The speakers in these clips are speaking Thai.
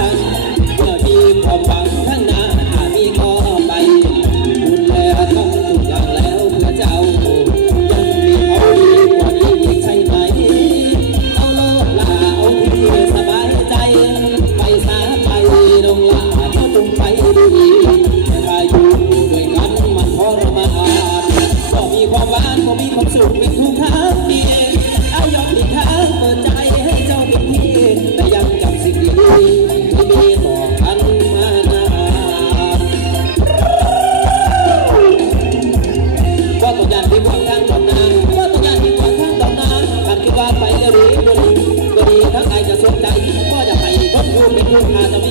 า มีความสุขเป็นทุกครั้งดีอายอมที่ทาเปิดใจให้เจ้าเป็นที่แต่ยังจำสิ่งดีๆที่มีต่อกันมานานก็ตัวอย่างที่ว่าข้างตำนานก็ตัวอย่างที่ว่าข้างตำนานขันคือว่าไปแล้วดีบุรีก็ดีทั้งใครจะสนใจก็จะให้คนดูเป็นลูกค้าจะมี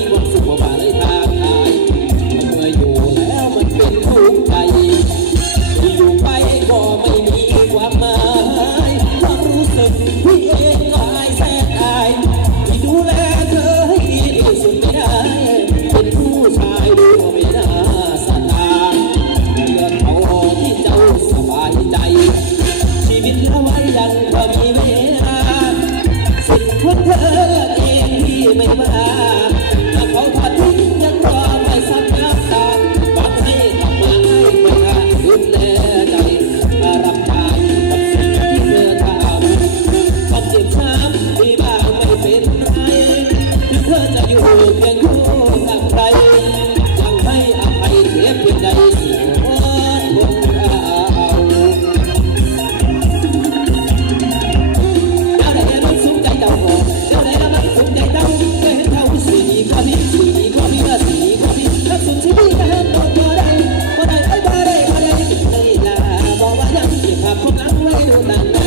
ผู้เองก็อายแสนอายที่ดูแลเธอให้ดีที่สุดไม่ได้ เป็นผู้ชายดูไม่น่าสะทาเพื่อเขาที่เจ้าสบายใจ ชีวิตเราไว้ยังพอมีเวลาสิทธิ์ของเธอเองที่ไม่มา ได้